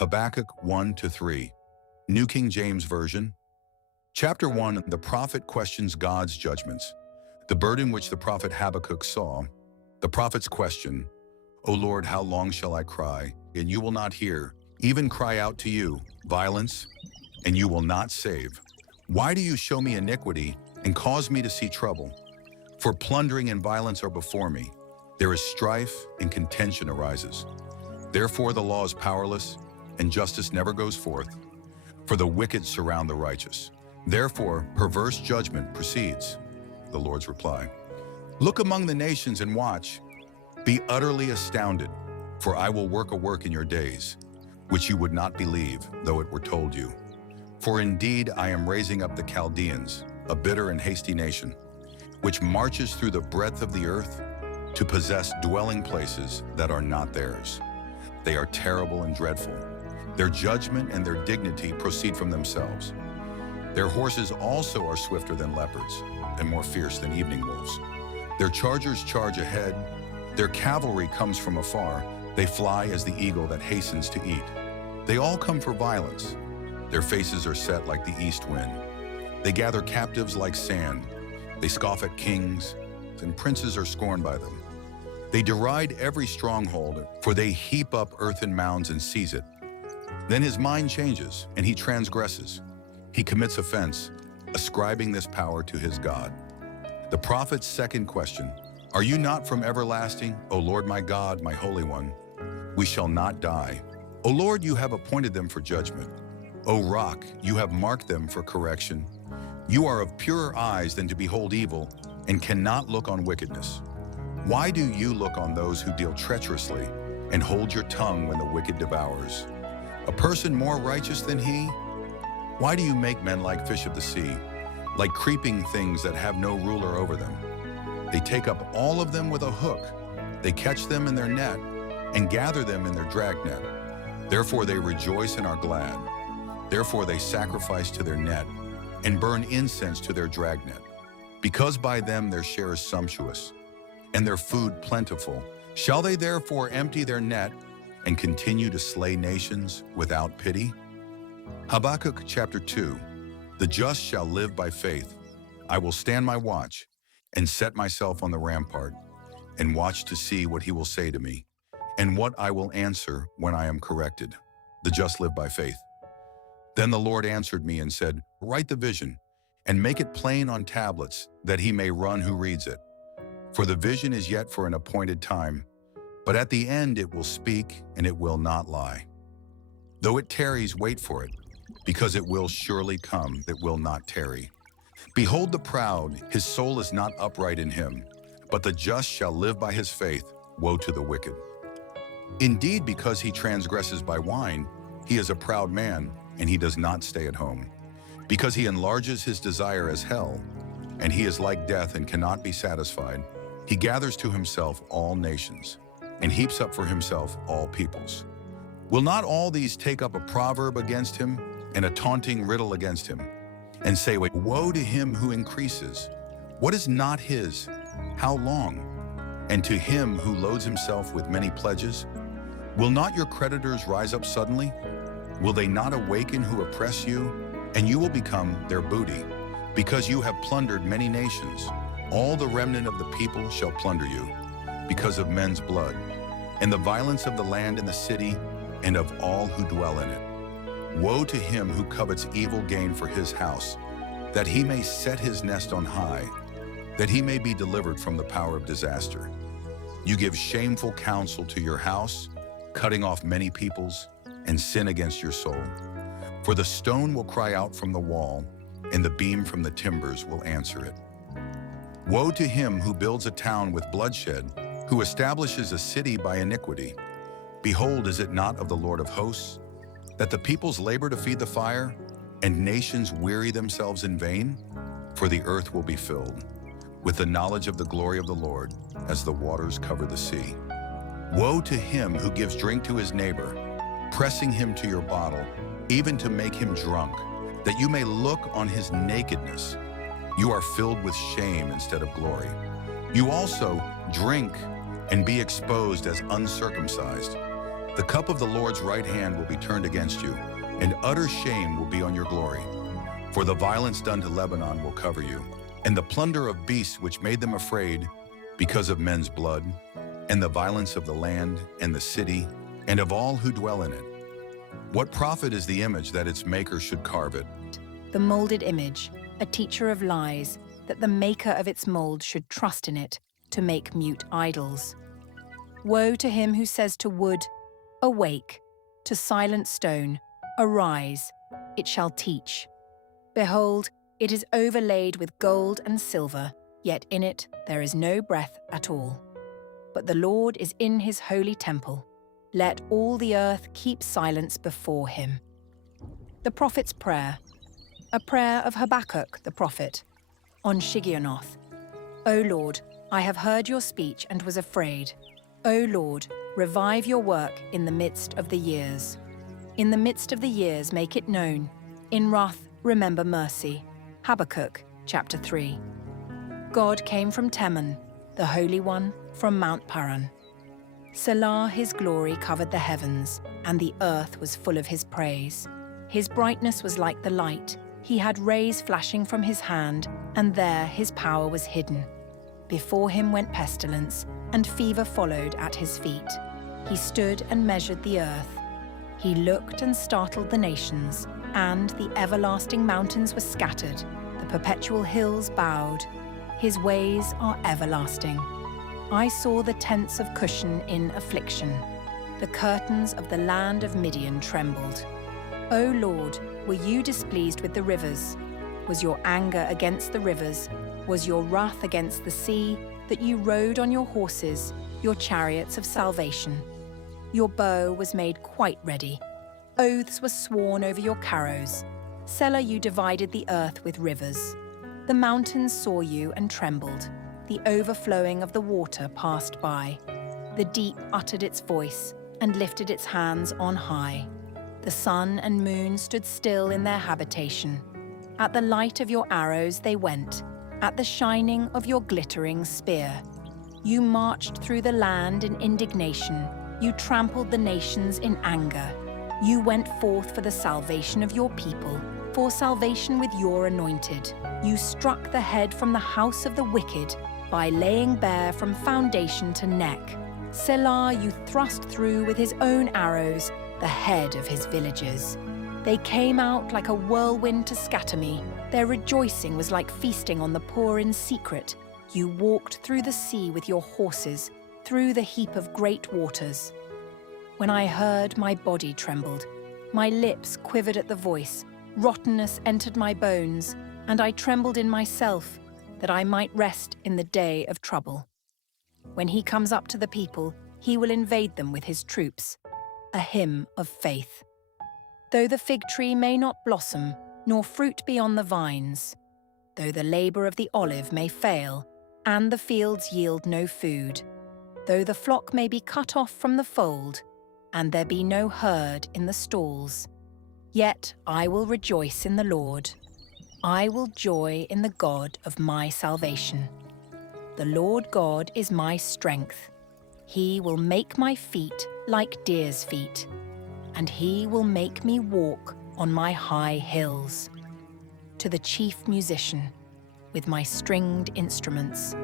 Habakkuk 1-3, New King James Version. Chapter 1, the prophet questions God's judgments. The burden which the prophet Habakkuk saw. The prophet's question, O Lord, how long shall I cry, and you will not hear? Even cry out to you, violence, and you will not save. Why do you show me iniquity and cause me to see trouble? For plundering and violence are before me. There is strife and contention arises. Therefore the law is powerless, and justice never goes forth. For the wicked surround the righteous. Therefore perverse judgment proceeds. The Lord's reply. Look among the nations and watch. Be utterly astounded, for I will work a work in your days, which you would not believe, though it were told you. For indeed I am raising up the Chaldeans, a bitter and hasty nation, which marches through the breadth of the earth to possess dwelling places that are not theirs. They are terrible and dreadful. Their judgment and their dignity proceed from themselves. Their horses also are swifter than leopards and more fierce than evening wolves. Their chargers charge ahead. Their cavalry comes from afar. They fly as the eagle that hastens to eat. They all come for violence. Their faces are set like the east wind. They gather captives like sand. They scoff at kings, and princes are scorned by them. They deride every stronghold, for they heap up earthen mounds and seize it. Then his mind changes, and he transgresses. He commits offense, ascribing this power to his God. The prophet's second question, Are you not from everlasting, O Lord my God, my Holy One? We shall not die. O Lord, you have appointed them for judgment. O Rock, you have marked them for correction. You are of purer eyes than to behold evil, and cannot look on wickedness. Why do you look on those who deal treacherously, and hold your tongue when the wicked devours? A person more righteous than he? Why do you make men like fish of the sea, like creeping things that have no ruler over them? They take up all of them with a hook. They catch them in their net, and gather them in their dragnet. Therefore they rejoice and are glad. Therefore they sacrifice to their net, and burn incense to their dragnet. Because by them their share is sumptuous, and their food plentiful, shall they therefore empty their net and continue to slay nations without pity? Habakkuk Chapter 2, The just shall live by faith. I will stand my watch and set myself on the rampart and watch to see what he will say to me and what I will answer when I am corrected. The just live by faith. Then the Lord answered me and said, Write the vision and make it plain on tablets, that he may run who reads it. For the vision is yet for an appointed time, but at the end it will speak and it will not lie. Though it tarries, wait for it, because it will surely come that will not tarry. Behold the proud, his soul is not upright in him, but the just shall live by his faith. Woe to the wicked. Indeed, because he transgresses by wine, he is a proud man, and he does not stay at home. Because he enlarges his desire as hell, and he is like death and cannot be satisfied, he gathers to himself all nations, and heaps up for himself all peoples. Will not all these take up a proverb against him, and a taunting riddle against him, and say, Woe to him who increases! What is not his? How long? And to him who loads himself with many pledges? Will not your creditors rise up suddenly? Will they not awaken who oppress you? And you will become their booty, because you have plundered many nations. All the remnant of the people shall plunder you, because of men's blood, and the violence of the land and the city, and of all who dwell in it. Woe to him who covets evil gain for his house, that he may set his nest on high, that he may be delivered from the power of disaster. You give shameful counsel to your house, cutting off many peoples, and sin against your soul. For the stone will cry out from the wall, and the beam from the timbers will answer it. Woe to him who builds a town with bloodshed, who establishes a city by iniquity. Behold, is it not of the Lord of hosts, that the peoples labor to feed the fire, and nations weary themselves in vain? For the earth will be filled with the knowledge of the glory of the Lord, as the waters cover the sea. Woe to him who gives drink to his neighbor, pressing him to your bottle, even to make him drunk, that you may look on his nakedness. You are filled with shame instead of glory. You also drink and be exposed as uncircumcised, The cup of the Lord's right hand will be turned against you, and utter shame will be on your glory. For the violence done to Lebanon will cover you, and the plunder of beasts which made them afraid because of men's blood, and the violence of the land and the city, and of all who dwell in it. What profit is the image that its maker should carve it? The molded image, a teacher of lies, that the maker of its mold should trust in it to make mute idols. Woe to him who says to wood, "Awake," to silent stone, "Arise, it shall teach." Behold, it is overlaid with gold and silver, yet in it there is no breath at all. But the Lord is in his holy temple. Let all the earth keep silence before him. The prophet's prayer, a prayer of Habakkuk the prophet, on Shigionoth. O Lord, I have heard your speech and was afraid. O Lord, revive your work in the midst of the years. In the midst of the years make it known. In wrath remember mercy. Habakkuk Chapter 3. God came from Teman, the Holy One from Mount Paran. Selah, his glory covered the heavens, and the earth was full of his praise. His brightness was like the light. He had rays flashing from his hand, and there his power was hidden. Before him went pestilence, and fever followed at his feet. He stood and measured the earth. He looked and startled the nations, and the everlasting mountains were scattered. The perpetual hills bowed. His ways are everlasting. I saw the tents of Cushan in affliction. The curtains of the land of Midian trembled. O Lord, were you displeased with the rivers? Was your anger against the rivers? Was your wrath against the sea, that you rode on your horses, your chariots of salvation? Your bow was made quite ready. Oaths were sworn over your carrows. Selah, you divided the earth with rivers. The mountains saw you and trembled. The overflowing of the water passed by. The deep uttered its voice and lifted its hands on high. The sun and moon stood still in their habitation. At the light of your arrows they went, at the shining of your glittering spear. You marched through the land in indignation. You trampled the nations in anger. You went forth for the salvation of your people, for salvation with your anointed. You struck the head from the house of the wicked, by laying bare from foundation to neck. Selah, you thrust through with his own arrows the head of his villages. They came out like a whirlwind to scatter me. Their rejoicing was like feasting on the poor in secret. You walked through the sea with your horses, through the heap of great waters. When I heard, my body trembled. My lips quivered at the voice. Rottenness entered my bones, and I trembled in myself, that I might rest in the day of trouble. When he comes up to the people, he will invade them with his troops. A hymn of faith. Though the fig tree may not blossom, nor fruit be on the vines, though the labor of the olive may fail, and the fields yield no food, though the flock may be cut off from the fold, and there be no herd in the stalls, yet I will rejoice in the Lord. I will joy in the God of my salvation. The Lord God is my strength. He will make my feet like deer's feet, and he will make me walk on my high hills. To the chief musician, with my stringed instruments.